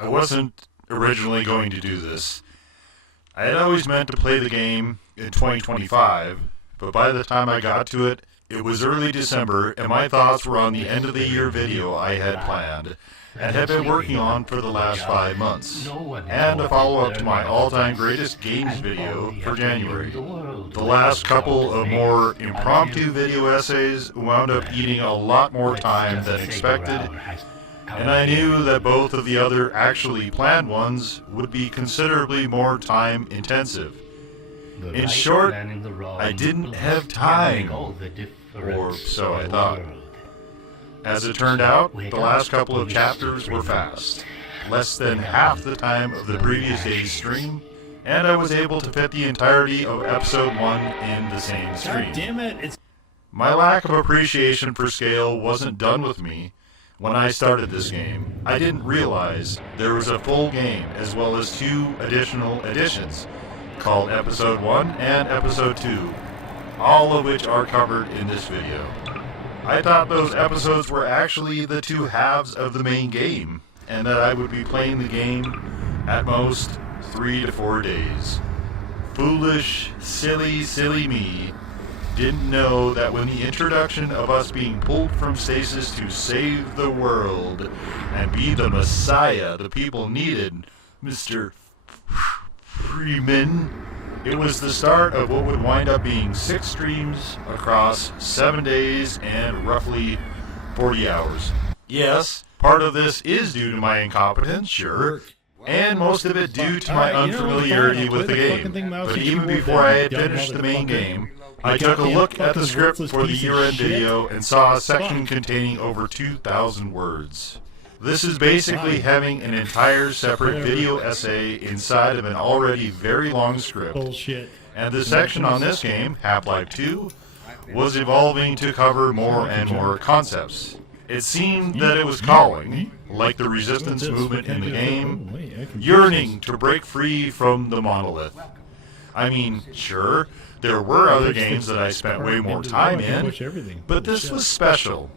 I wasn't originally going to do this. I had always meant to play the game in 2025, but by the time I got to it, it was early December, and my thoughts were on the end of the year video I had planned and had been working on for the last 5 months, and a follow-up to my all-time greatest games video for January. The last couple of more impromptu video essays wound up eating a lot more time than expected, and I knew that both of the other actually planned ones would be considerably more time intensive. In short, I didn't have time, or so I thought. As it turned out, the last couple of chapters were fast, less than half the time of the previous day's stream, and I was able to fit the entirety of episode 1 in the same stream. God damn it! My lack of appreciation for scale wasn't done with me. When I started this game, I didn't realize there was a full game as well as 2 additional editions, called Episode 1 and Episode 2, all of which are covered in this video. I thought those episodes were actually the 2 halves of the main game, and that I would be playing the game at most 3 to 4 days. Foolish, silly me didn't know that when the introduction of us being pulled from stasis to save the world and be the Messiah the people needed, Mr. Freeman, it was the start of what would wind up being 6 streams across 7 days and roughly 40 hours. Yes, part of this is due to my incompetence, sure, and most of it due to my unfamiliarity with the game. But even before I had finished the main game, I took a look at the script for the year-end video and saw a section containing over 2,000 words. This is basically having an entire separate video essay inside of an already very long script. Bullshit. And the section on this game, Half-Life 2, was evolving to cover more and more concepts. It seemed that it was calling, like the resistance movement in the game, yearning to break free from the monolith. I mean, sure, there were other games that I spent way more time in, but this was special.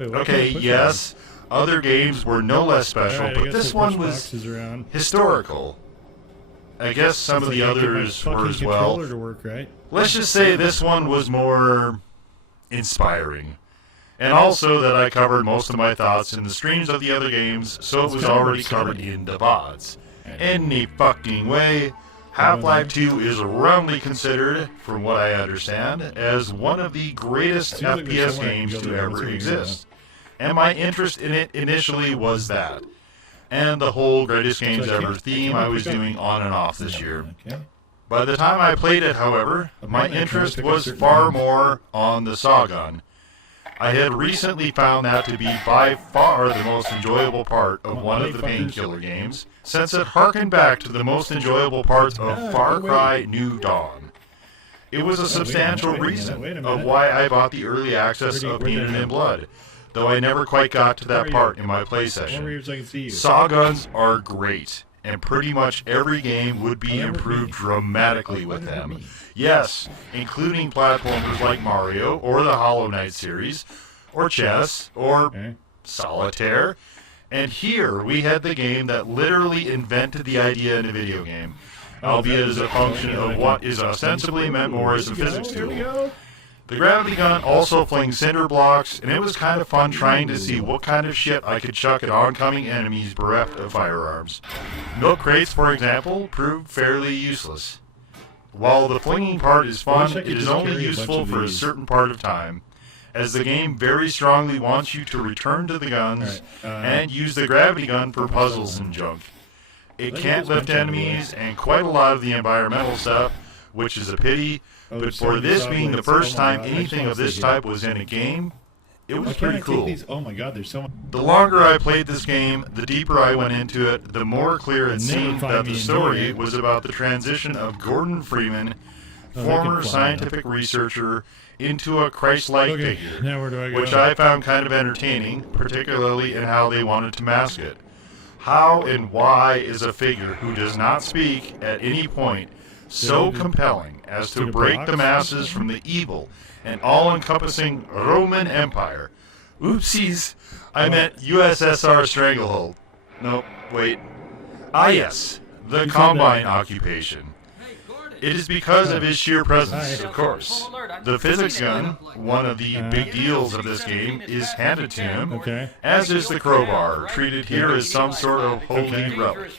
Okay, yes, other games were no less special, but this one was historical. I guess some of the others were as well. Let's just say this one was more inspiring. And also that I covered most of my thoughts in the streams of the other games, so it was already covered in the VODs. Any fucking way, Half-Life 2 is roundly considered, from what I understand, as one of the greatest FPS games to ever exist. And my interest in it initially was that, and the whole greatest games ever theme I was doing on and off this year. By the time I played it, however, my interest was far more on the saw gun. I had recently found that to be by far the most enjoyable part of one of the Painkiller games, since it harkened back to the most enjoyable parts of Far Cry New Dawn. It was a substantial reason of why I bought the early access of Painted in Blood, though I never quite got to that part in my play session. Saw guns are great, and pretty much every game would be improved dramatically with them. Yes, including platformers like Mario, or the Hollow Knight series, or chess, or solitaire. And here we had the game that literally invented the idea in a video game, albeit as a function of what is ostensibly meant more as a physics tool. The gravity gun also flings cinder blocks, and it was kind of fun trying to see what kind of shit I could chuck at oncoming enemies bereft of firearms. Milk crates, for example, proved fairly useless. While the flinging part is fun, it is only useful for a certain part of time, as the game very strongly wants you to return to the guns and use the gravity gun for puzzles and junk. It can't lift enemies and quite a lot of the environmental stuff, which is a pity, but for this being the first time anything of this type was in a game, it was pretty cool. Oh my god, there's so much. The longer I played this game, the deeper I went into it, the more clear it seemed that the story was about the transition of Gordon Freeman, former scientific researcher, into a Christ-like figure, which I found kind of entertaining, particularly in how they wanted to mask it. How and why is a figure who does not speak at any point so compelling as to break the masses from the evil and all-encompassing Roman Empire? Oopsies, I meant USSR Stranglehold. Nope, Wait. Ah, yes. The Combine occupation. It is because of his sheer presence, of course. The physics gun, one of the big deals of this game, is handed to him, as is the crowbar, treated here as some sort of holy relic.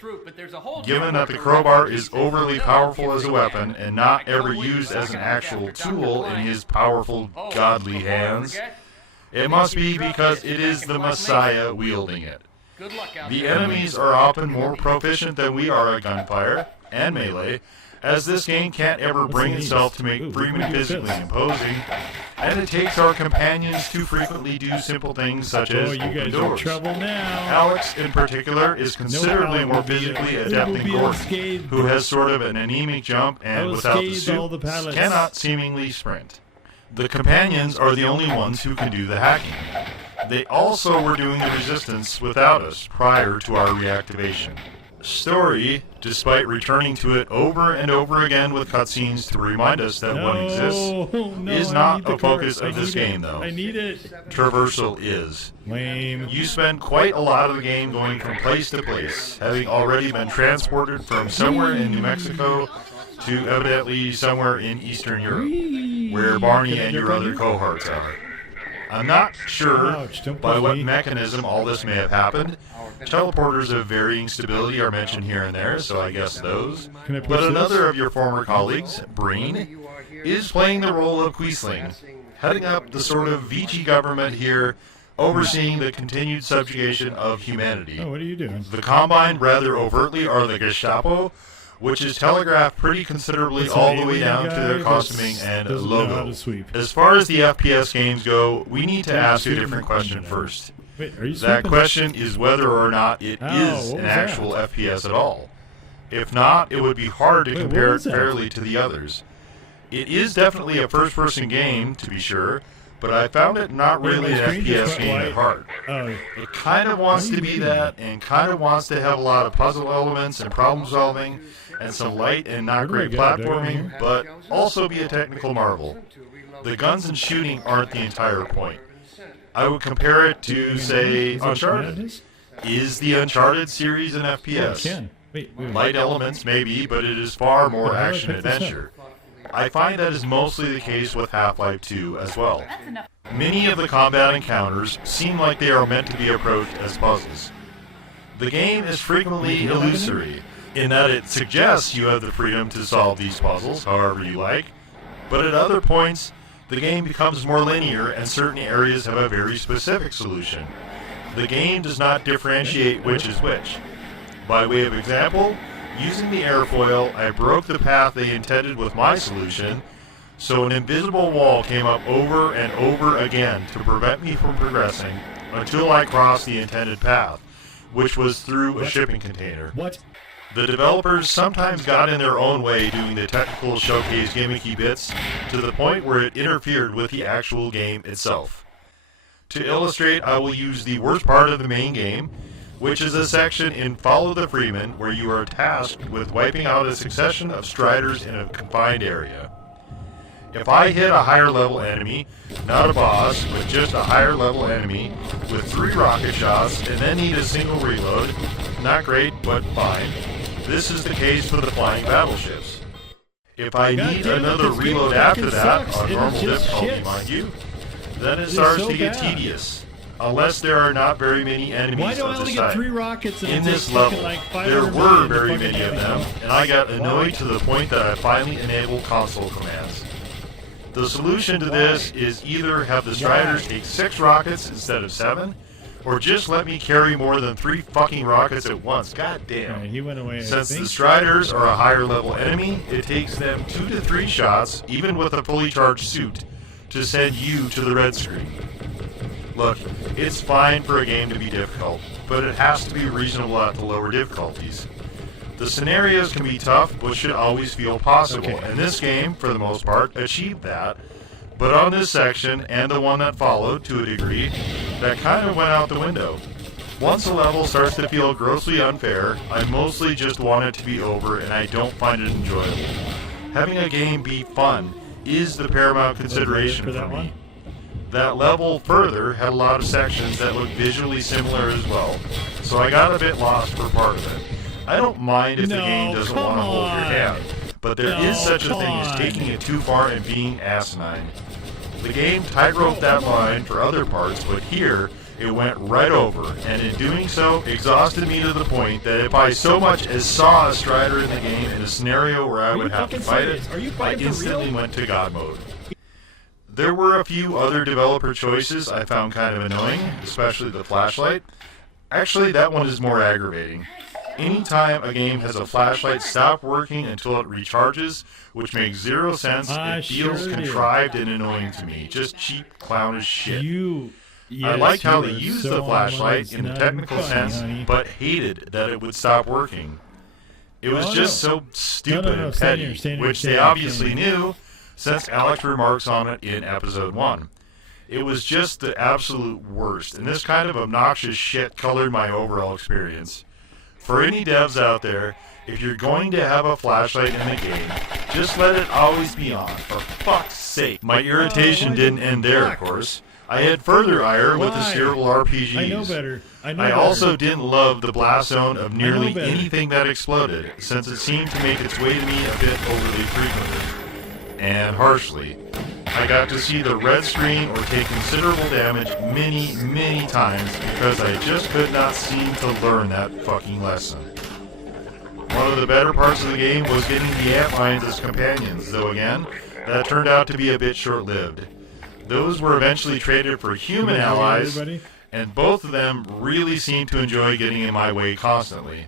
Given that the crowbar is overly powerful as a weapon and not ever used as an actual tool in his powerful, godly hands, it must be because it is the Messiah wielding it. The enemies are often more proficient than we are at gunfire and melee, as this game can't ever bring itself to make Freeman physically imposing, and it takes our companions to frequently do simple things such as open doors. Alex, in particular, is considerably more physically adept than Gordon, who has sort of an anemic jump and, without the suit, cannot seemingly sprint. The companions are the only ones who can do the hacking. They also were doing the resistance without us prior to our reactivation. Story, despite returning to it over and over again with cutscenes to remind us that one exists, is not a focus of this game, though. Traversal is. You spend quite a lot of the game going from place to place, having already been transported from somewhere in New Mexico to evidently somewhere in Eastern Europe, where Barney and your other cohorts are. I'm not sure by what mechanism all this may have happened. Teleporters of varying stability are mentioned here and there, so I guess those. But another of your former colleagues, Breen, is playing the role of Quisling, heading up the sort of Vichy government here, overseeing the continued subjugation of humanity. Oh, what are you doing? The Combine, rather overtly, are the Gestapo, which is telegraphed pretty considerably all the way down to their costuming and logo. As far as the FPS games go, we need to ask a different question first. That question is whether or not it is an actual FPS at all. If not, it would be hard to compare it fairly to the others. It is definitely a first-person game, to be sure, but I found it not really an FPS game at heart. It kind of wants to be that, and kind of wants to have a lot of puzzle elements and problem-solving, and some light and not great platforming, but also be a technical marvel. The guns and shooting aren't the entire point. I would compare it to, say, Uncharted. Is the Uncharted series an FPS? Light elements, maybe, but it is far more action-adventure. I find that is mostly the case with Half-Life 2 as well. Many of the combat encounters seem like they are meant to be approached as puzzles. The game is frequently illusory, in that it suggests you have the freedom to solve these puzzles however you like, but at other points, the game becomes more linear and certain areas have a very specific solution. The game does not differentiate which is which. By way of example, using the airfoil, I broke the path they intended with my solution, so an invisible wall came up over and over again to prevent me from progressing until I crossed the intended path, which was through a shipping container. The developers sometimes got in their own way doing the technical showcase gimmicky bits to the point where it interfered with the actual game itself. To illustrate, I will use the worst part of the main game, which is a section in Follow the Freeman where you are tasked with wiping out a succession of striders in a confined area. If I hit a higher level enemy, not a boss, but just a higher level enemy, with 3 rocket shots and then need a single reload, not great, but fine. This is the case for the flying battleships. If I need another reload after that, on normal difficulty mind you, then it starts to get tedious, unless there are not very many enemies of the side. In this level, there were very many of them, and I got annoyed to the point that I finally enabled console commands. The solution to this is either have the Striders take 6 rockets instead of 7, or just let me carry more than 3 fucking rockets at once. God damn. Since the Striders are a higher level enemy, it takes them 2 to 3 shots, even with a fully charged suit, to send you to the red screen. Look, it's fine for a game to be difficult, but it has to be reasonable at the lower difficulties. The scenarios can be tough, but should always feel possible, and this game, for the most part, achieved that. But on this section, and the one that followed, to a degree, that kind of went out the window. Once a level starts to feel grossly unfair, I mostly just want it to be over, and I don't find it enjoyable. Having a game be fun is the paramount consideration for me. That level further had a lot of sections that looked visually similar as well, so I got a bit lost for part of it. I don't mind if the game doesn't want to hold your hand, but there is such a thing as taking it too far and being asinine. The game tightrope that line for other parts, but here it went right over, and in doing so, exhausted me to the point that if I so much as saw a Strider in the game in a scenario where I would have to fight it, I instantly went to God mode. There were a few other developer choices I found kind of annoying, especially the flashlight. Actually, that one is more aggravating. Anytime a game has a flashlight stop working until it recharges, which makes zero sense, it feels contrived and annoying to me. Just cheap, clownish shit. I liked how they used the flashlight in a technical sense, but hated that it would stop working. It was just so stupid and petty, which they obviously knew, since Alex remarks on it in episode 1. It was just the absolute worst, and this kind of obnoxious shit colored my overall experience. For any devs out there, if you're going to have a flashlight in the game, just let it always be on, for fuck's sake. My irritation didn't end there, of course. I had further ire with the steerable RPGs. I know better. I also didn't love the blast zone of nearly anything that exploded, since it seemed to make its way to me a bit overly frequently. And harshly. I got to see the red screen or take considerable damage many, many times because I just could not seem to learn that fucking lesson. One of the better parts of the game was getting the antlions as companions, though again, that turned out to be a bit short-lived. Those were eventually traded for human allies, and both of them really seemed to enjoy getting in my way constantly.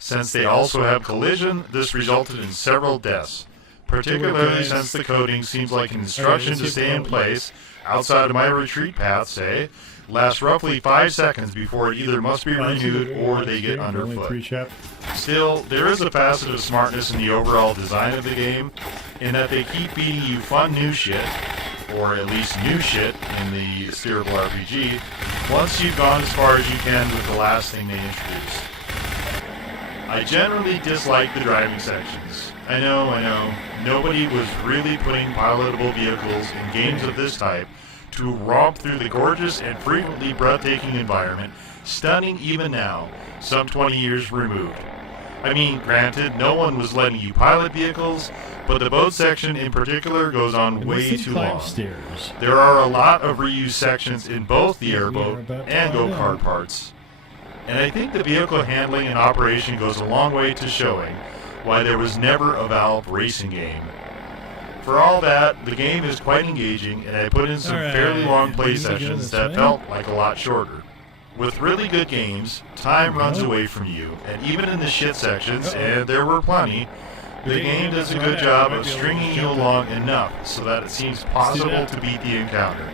Since they also have collision, this resulted in several deaths. Particularly since the coding seems like an instruction to stay in place outside of my retreat path, say, lasts roughly 5 seconds before it either must be renewed or they get underfoot. Still, there is a facet of smartness in the overall design of the game, in that they keep feeding you fun new shit, or at least new shit in the steerable RPG, once you've gone as far as you can with the last thing they introduced. I generally dislike the driving sections. I know, nobody was really putting pilotable vehicles in games of this type to romp through the gorgeous and frequently breathtaking environment, stunning even now, some 20 years removed. I mean, granted, no one was letting you pilot vehicles, but the boat section in particular goes on way too long. There are a lot of reused sections in both the airboat and go-kart parts. And I think the vehicle handling and operation goes a long way to showing why there was never a Valve racing game. For all that, the game is quite engaging, and I put in some fairly long play sessions that felt like a lot shorter. With really good games, time runs away from you, and even in the shit sections, and there were plenty, the game does a good job of stringing you along enough so that it seems possible to beat the encounter,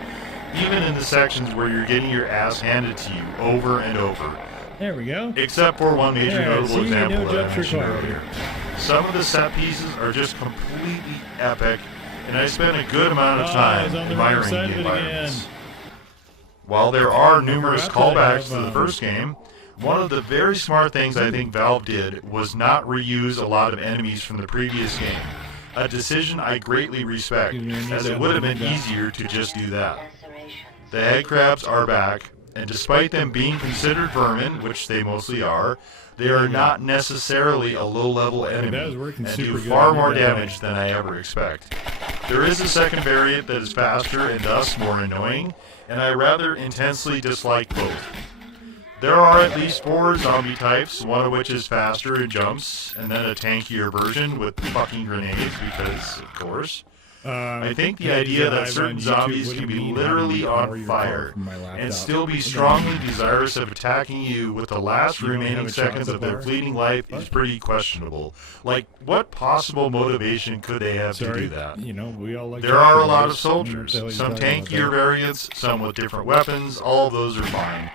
even in the sections where you're getting your ass handed to you over and over. There we go. Except for one major notable example that I mentioned earlier. Some of the set pieces are just completely epic, and I spent a good amount of time admiring the environments. While there are numerous callbacks to the first game, one of the very smart things I think Valve did was not reuse a lot of enemies from the previous game. A decision I greatly respect, as it would have been easier to just do that. The head crabs are back, and despite them being considered vermin, which they mostly are, they are not necessarily a low-level enemy, and do far more damage than I ever expect. There is a second variant that is faster and thus more annoying, and I rather intensely dislike both. There are at least 4 zombie types, one of which is faster and jumps, and then a tankier version with fucking grenades, because, of course. I think the idea that certain zombies can be literally on fire and still be strongly desirous of attacking you with the last remaining seconds of their fleeting life is pretty questionable. Like, what possible motivation could they have to do that? There are a lot of soldiers, some tankier variants, some with different weapons, all of those are fine.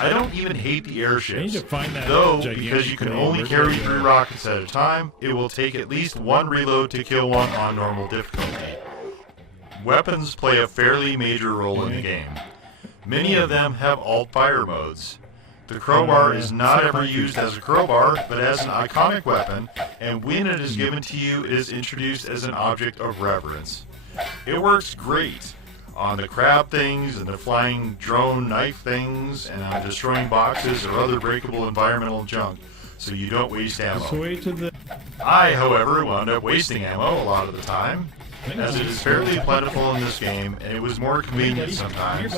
I don't even hate the airships, though because you can only carry 3 rockets at a time, it will take at least 1 reload to kill one on normal difficulty. Weapons play a fairly major role in the game. Many of them have alt-fire modes. The crowbar is not ever used as a crowbar, but as an iconic weapon, and when it is given to you, it is introduced as an object of reverence. It works great. on the crab things and the flying drone knife things, and on destroying boxes or other breakable environmental junk, so you don't waste ammo. I, however, wound up wasting ammo a lot of the time, as it is fairly plentiful in this game, and it was more convenient sometimes,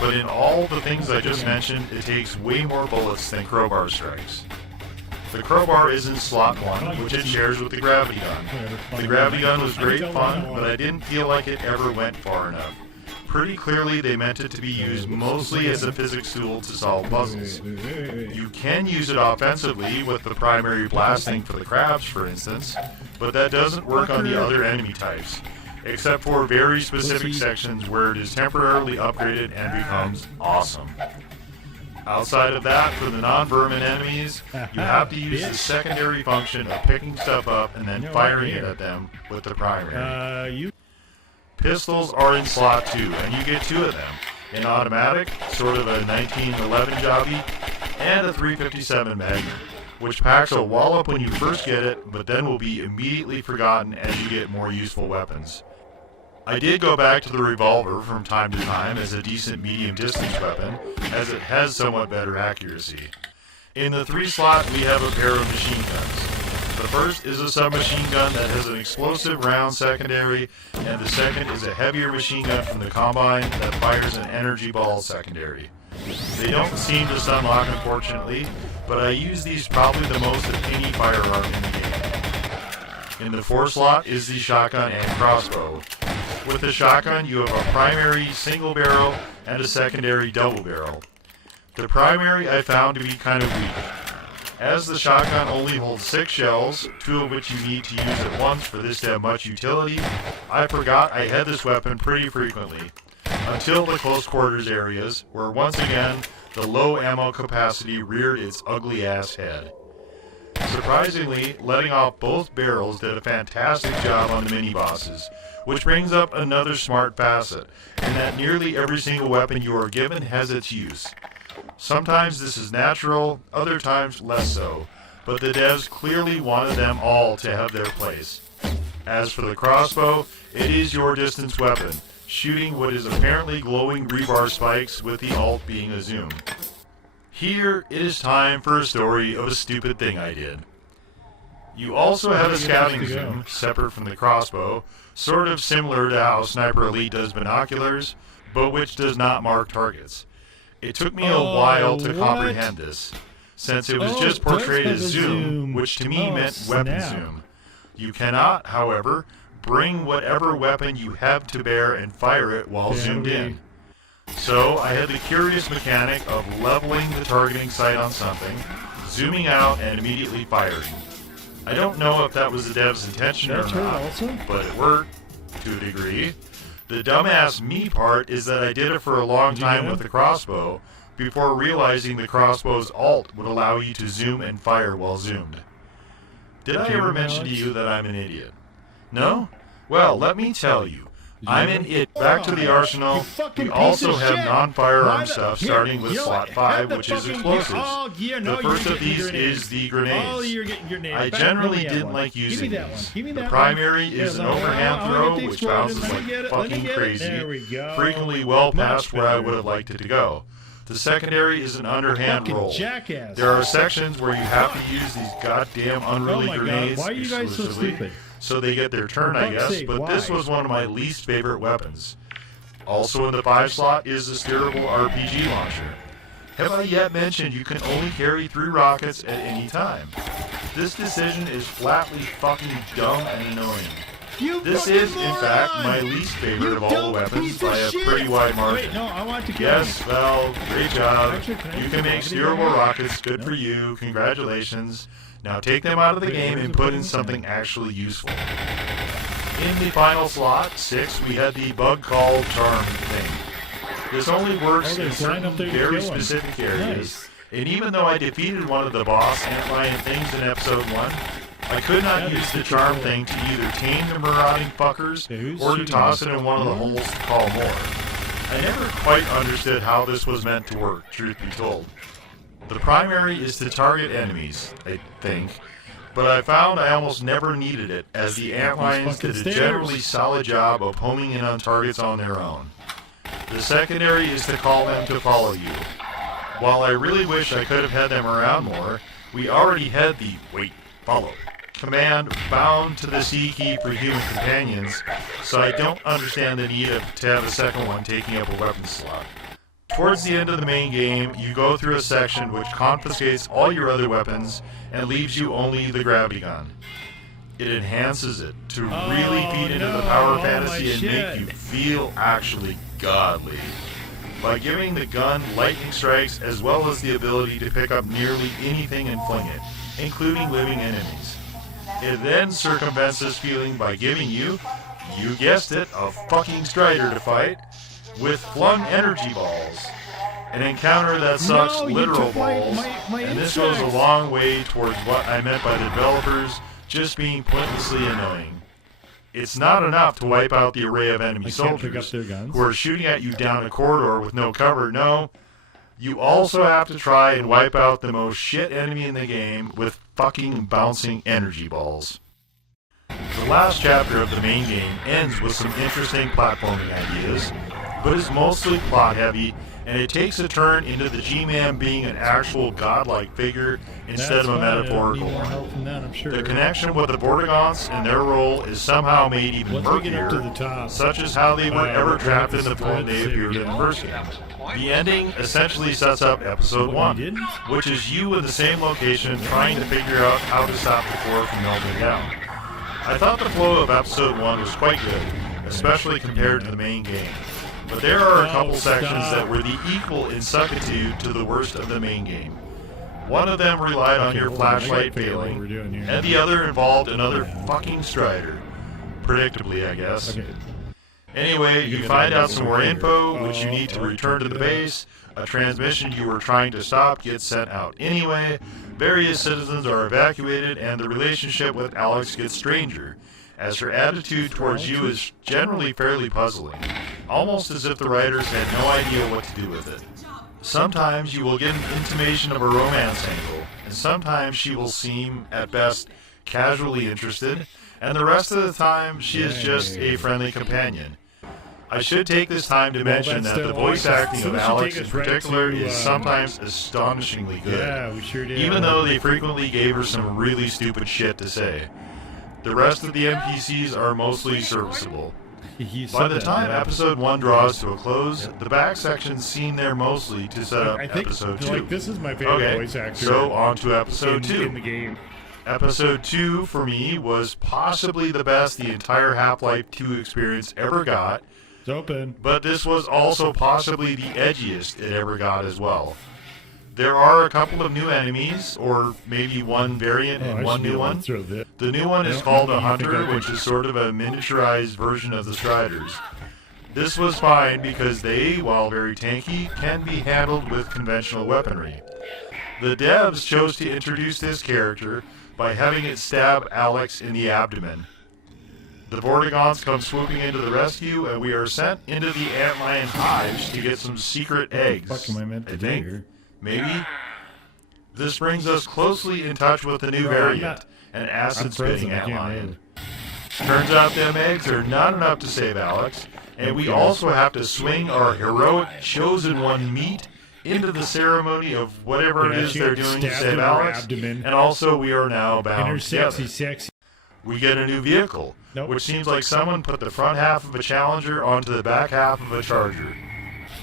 but in all the things I just mentioned, it takes way more bullets than crowbar strikes. The crowbar is in slot 1, which it shares with the gravity gun. The gravity gun was great fun, but I didn't feel like it ever went far enough. Pretty clearly they meant it to be used mostly as a physics tool to solve puzzles. You can use it offensively with the primary blasting for the crabs, for instance, but that doesn't work on the other enemy types, except for very specific sections where it is temporarily upgraded and becomes awesome. Outside of that, for the non-vermin enemies, you have to use the secondary function of picking stuff up and then firing it at them with the primary. Pistols are in slot 2, and you get 2 of them. An automatic, sort of a 1911 jobby, and a 357 Magnum, which packs a wallop when you first get it, but then will be immediately forgotten as you get more useful weapons. I did go back to the revolver from time to time as a decent medium-distance weapon, as it has somewhat better accuracy. In the 3 slot, we have a pair of machine guns. The first is a submachine gun that has an explosive round secondary, and the second is a heavier machine gun from the Combine that fires an energy ball secondary. They don't seem to stun lock, unfortunately, but I use these probably the most of any firearm in the game. In the 4 slot is the shotgun and crossbow. With the shotgun, you have a primary single barrel and a secondary double barrel. The primary I found to be kind of weak. As the shotgun only holds 6 shells, 2 of which you need to use at once for this to have much utility, I forgot I had this weapon pretty frequently, until the close quarters areas, where once again, the low ammo capacity reared its ugly ass head. Surprisingly, letting off both barrels did a fantastic job on the mini-bosses, which brings up another smart facet, in that nearly every single weapon you are given has its use. Sometimes this is natural, other times less so, but the devs clearly wanted them all to have their place. As for the crossbow, it is your distance weapon, shooting what is apparently glowing rebar spikes with the alt being a zoom. Here, it is time for a story of a stupid thing I did. You also have a scouting zoom, separate from the crossbow, sort of similar to how Sniper Elite does binoculars, but which does not mark targets. It took me a while to comprehend this, since it was just portrayed as zoom, which to me meant weapon zoom. You cannot, however, bring whatever weapon you have to bear and fire it while zoomed in. So I had the curious mechanic of leveling the targeting sight on something, zooming out, and immediately firing. I don't know if that was the dev's intention or not, but it worked, to a degree. The dumbass me part is that I did it for a long time with the crossbow, before realizing the crossbow's alt would allow you to zoom and fire while zoomed. Did I ever mention to you that I'm an idiot? No? Well, let me tell you. I'm an idiot. Back to the arsenal. We also have non-firearm stuff, starting with slot 5, which is explosives. The first of these is the grenades. I generally didn't like using these. The primary is an overhand throw, which bounces like fucking crazy, frequently well past where I would have liked it to go. The secondary is an underhand roll. There are sections where you have to use these goddamn unruly grenades exclusively, so they get their turn, I guess, but this was one of my least favorite weapons. Also in the 5 slot is the steerable RPG launcher. Have I yet mentioned you can only carry 3 rockets at any time? This decision is flatly fucking dumb and annoying. This is, in fact, my least favorite of all the weapons by a pretty wide margin. Yes, well, great job. You can make steerable rockets, good for you, congratulations. Now take them out of the game and put in something actually useful. In the final slot, 6, we had the bug called charm thing. This only works in certain very specific areas, and even though I defeated one of the boss antlion things in episode 1, I could not use the charm thing to either tame the marauding fuckers or to toss it in one of the holes to call more. I never quite understood how this was meant to work, truth be told. The primary is to target enemies, I think, but I found I almost never needed it, as the antlions did a generally solid job of homing in on targets on their own. The secondary is to call them to follow you. While I really wish I could have had them around more, we already had the wait, follow command bound to the C key for human companions, so I don't understand the need to have a second one taking up a weapon slot. Towards the end of the main game, you go through a section which confiscates all your other weapons and leaves you only the gravity gun. It enhances it to really feed into the power fantasy and make you feel actually godly by giving the gun lightning strikes as well as the ability to pick up nearly anything and fling it, including living enemies. It then circumvents this feeling by giving you guessed it, a fucking Strider to fight with flung energy balls. An encounter that sucks literal balls, and this goes a long way towards what I meant by the developers just being pointlessly annoying. It's not enough to wipe out the array of enemy soldiers who are shooting at you down a corridor with no cover. No, you also have to try and wipe out the most shit enemy in the game with fucking bouncing energy balls. The last chapter of the main game ends with some interesting platforming ideas, but is mostly plot heavy, and it takes a turn into the G-Man being an actual godlike figure instead of a metaphorical one. The connection with the Vortigaunts and their role is somehow made even murkier, such as how they were ever trapped in the form they appeared in the first game. The ending essentially sets up Episode 1, which is you in the same location trying to figure out how to stop the core from melting down. I thought the flow of Episode 1 was quite good, especially compared to the main game. But there are a couple sections that were the equal in suckitude to the worst of the main game. One of them relied on your flashlight failing, and the other involved another fucking Strider. Predictably, I guess. Anyway, you find out some more info, which you need to return to the base. A transmission you were trying to stop gets sent out anyway. Various citizens are evacuated, and the relationship with Alex gets stranger, as her attitude towards you is generally fairly puzzling, almost as if the writers had no idea what to do with it. Sometimes you will get an intimation of a romance angle, and sometimes she will seem, at best, casually interested, and the rest of the time she is just a friendly companion. I should take this time to mention that the voice acting of Alex in particular is sometimes astonishingly good, even though they frequently gave her some really stupid shit to say. The rest of the NPCs are mostly serviceable. By the time Episode 1 draws to a close, the back sections seen there mostly to set up Episode 2. This is my favorite voice actor. So on to Episode 2. In the game. Episode 2 for me was possibly the best the entire Half-Life 2 experience ever got. It's open. But this was also possibly the edgiest it ever got as well. There are a couple of new enemies, or maybe one variant and one new one. The new one is called a Hunter, which is sort of a miniaturized version of the Striders. This was fine because they, while very tanky, can be handled with conventional weaponry. The devs chose to introduce this character by having it stab Alex in the abdomen. The Vortigaunts come swooping into the rescue, and we are sent into the antlion hives to get some secret eggs. What the fuck am I meant to do here? Maybe. This brings us closely in touch with the new variant, an acid-spitting antlion. Turns out them eggs are not enough to save Alex, and we also have to swing our heroic chosen one meat into the ceremony of whatever it is they're doing to save Alex, and also we are now bound together. We get a new vehicle, which seems like someone put the front half of a Challenger onto the back half of a Charger.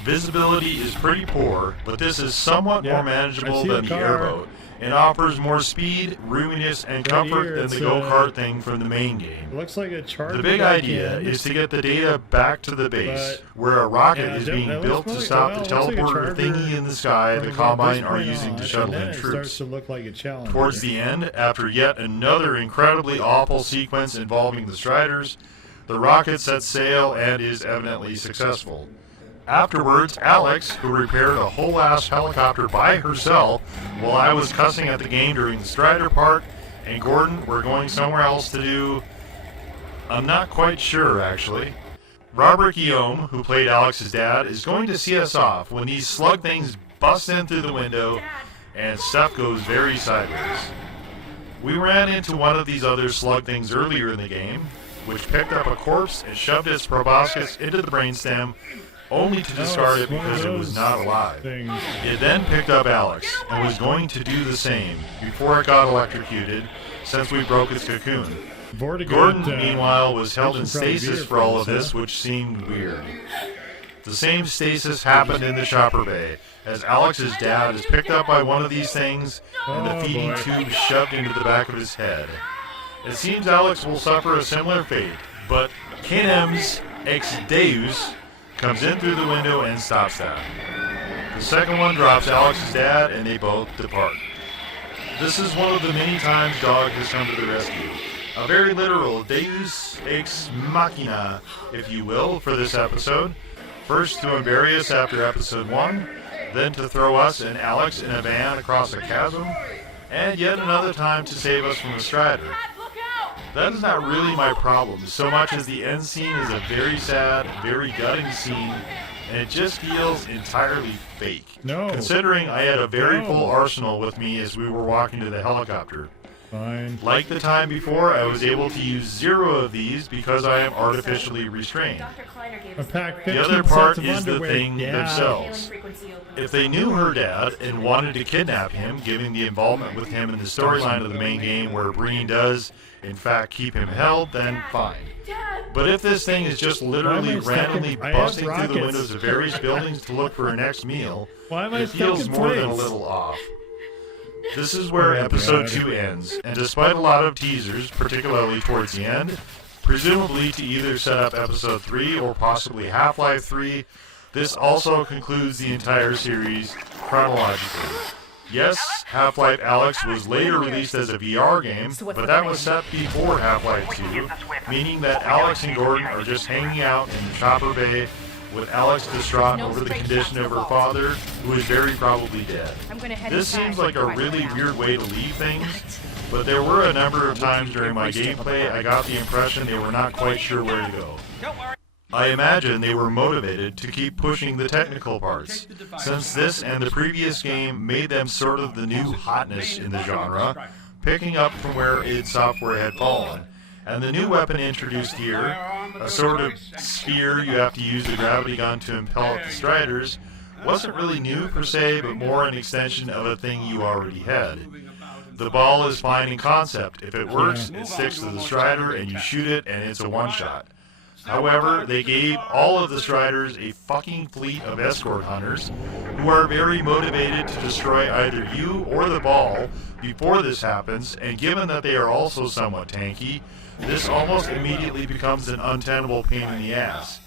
Visibility is pretty poor, but this is somewhat more manageable than the airboat, and offers more speed, roominess, and comfort than the go-kart thing from the main game. Looks like a Charger. The big idea is to get the data back to the base, where a rocket is being built to stop the teleporter thingy in the sky the Combine are using to shuttle in troops. Towards the end, after yet another incredibly awful sequence involving the Striders, the rocket sets sail and is evidently successful. Afterwards, Alex, who repaired a whole-ass helicopter by herself while I was cussing at the game during the Strider part, and Gordon were going somewhere else to do... I'm not quite sure, actually. Robert Guillaume, who played Alex's dad, is going to see us off when these slug things bust in through the window and stuff goes very sideways. We ran into one of these other slug things earlier in the game, which picked up a corpse and shoved its proboscis into the brainstem, only to discard it because it was not alive. It then picked up Alex and was going to do the same before it got electrocuted, since we broke its cocoon. Gordon, meanwhile, was held in stasis for all of this, which seemed weird. The same stasis happened in the shopper bay, as Alex's dad is picked up by one of these things and the feeding tube shoved into the back of his head. It seems Alex will suffer a similar fate, but Canem's ex Deus comes in through the window and stops that. The second one drops Alex's dad and they both depart. This is one of the many times Dog has come to the rescue. A very literal Deus ex machina, if you will, for this episode. First to unbury us after episode 1, then to throw us and Alex in a van across a chasm, and yet another time to save us from a Strider. That is not really my problem, so much as the end scene is a very sad, very gutting scene, and it just feels entirely fake. Considering I had a very full arsenal with me as we were walking to the helicopter. Like the time before, I was able to use 0 of these because I am artificially restrained. The other part is the thing themselves. If they knew her dad and wanted to kidnap him, given the involvement with him in the storyline of the main game where Breen does, in fact, keep him held, then fine. But if this thing is just literally randomly busting through the windows of various buildings to look for her next meal, it feels more than a little off. This is where episode 2 ends, and despite a lot of teasers, particularly towards the end, presumably to either set up episode 3 or possibly Half-Life 3, this also concludes the entire series chronologically. Yes, Half-Life Alyx was later released as a VR game, but that was set before Half-Life 2, meaning that Alex and Gordon are just hanging out in the shopper bay with Alex distraught over the condition of her father, who is very probably dead. This seems like a really weird way to leave things, but there were a number of times during my gameplay I got the impression they were not quite sure where to go. I imagine they were motivated to keep pushing the technical parts, since this and the previous game made them sort of the new hotness in the genre, picking up from where id Software had fallen. And the new weapon introduced here, a sort of sphere you have to use the gravity gun to impel at the Striders, wasn't really new per se, but more an extension of a thing you already had. The ball is fine in concept. If it works, it sticks to the Strider and you shoot it and it's a one-shot. However, they gave all of the Striders a fucking fleet of escort hunters who are very motivated to destroy either you or the ball before this happens, and given that they are also somewhat tanky, this almost immediately becomes an untenable pain in the ass.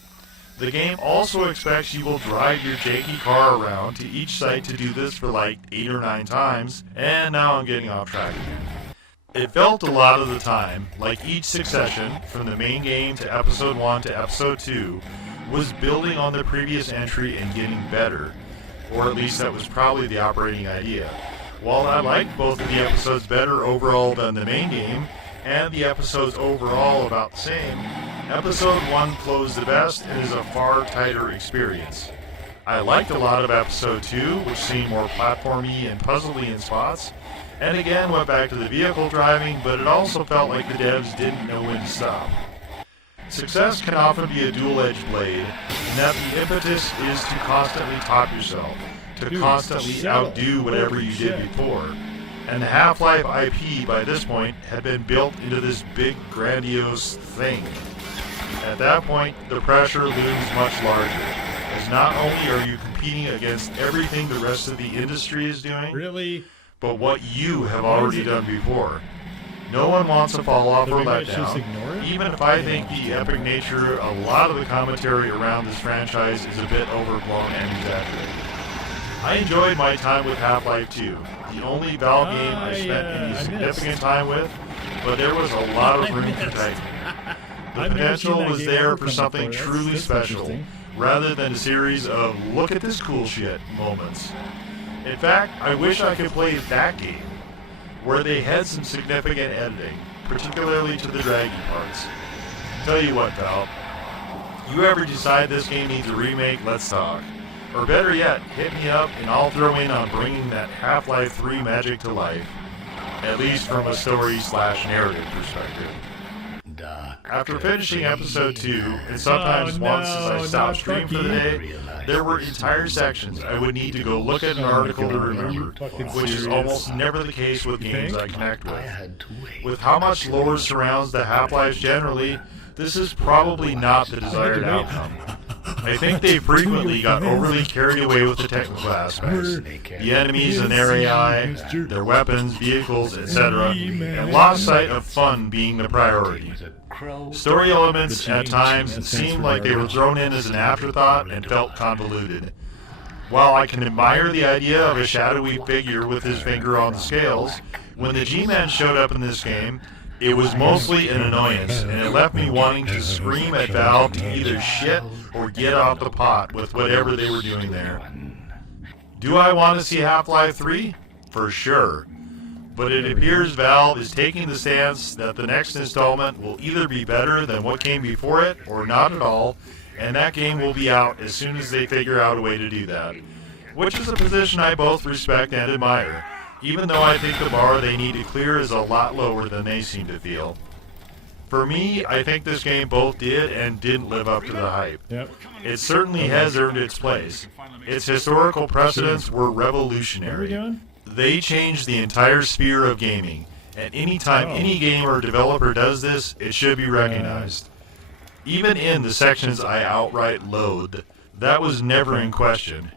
The game also expects you will drive your janky car around to each site to do this for like 8 or 9 times, and now I'm getting off track again. It felt a lot of the time like each succession, from the main game to episode 1 to episode 2, was building on the previous entry and getting better, or at least that was probably the operating idea. While I liked both of the episodes better overall than the main game, and the episodes overall about the same, episode 1 closed the best and is a far tighter experience. I liked a lot of episode 2, which seemed more platformy and puzzly in spots, and again went back to the vehicle driving, but it also felt like the devs didn't know when to stop. Success can often be a dual-edged blade, in that the impetus is to constantly top yourself, to constantly outdo whatever you did before. And the Half-Life IP by this point had been built into this big grandiose thing. At that point, the pressure looms much larger, as not only are you competing against everything the rest of the industry is doing, but what you have already done before. No one wants to fall off or let down, even if I think the epic nature, a lot of the commentary around this franchise is a bit overblown and exaggerated. I enjoyed my time with Half-Life 2, the only Valve game I spent any significant time with, but there was a lot of room for tightening. The potential was there for something truly special, rather than a series of look at this cool shit moments. In fact, I wish I could play that game, where they had some significant editing, particularly to the draggy parts. Tell you what, Valve, you ever decide this game needs a remake, let's talk. Or better yet, hit me up and I'll throw in on bringing that Half-Life 3 magic to life, at least from a story/narrative perspective. After finishing episode 2, and sometimes once as I stopped streaming for the day, there were entire sections I would need to go look at an article to remember, which is almost never the case with games I connect with. With how much lore surrounds the Half-Lives generally, this is probably not the desired outcome. I think they frequently got overly carried away with the technical aspects, the enemies and their AI, their weapons, vehicles, etc., and lost sight of fun being the priority. Story elements at times seemed like they were thrown in as an afterthought and felt convoluted. While I can admire the idea of a shadowy figure with his finger on the scales, when the G-Man showed up in this game, it was mostly an annoyance, and it left me wanting to scream at Valve to either shit or get off the pot with whatever they were doing there. Do I want to see Half-Life 3? For sure. But it appears Valve is taking the stance that the next installment will either be better than what came before it or not at all, and that game will be out as soon as they figure out a way to do that. Which is a position I both respect and admire, even though I think the bar they need to clear is a lot lower than they seem to feel. For me, I think this game both did and didn't live up to the hype. Yep. It certainly has earned its place. Its historical precedents were revolutionary. They changed the entire sphere of gaming, and anytime any game or developer does this, it should be recognized. Even in the sections I outright loathed, that was never in question.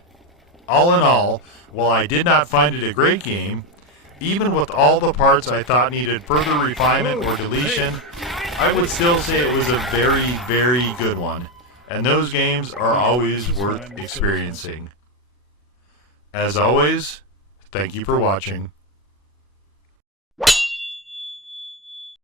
All in all, while I did not find it a great game, even with all the parts I thought needed further refinement or deletion, I would still say it was a very, very good one, and those games are always worth experiencing. As always, thank you for watching.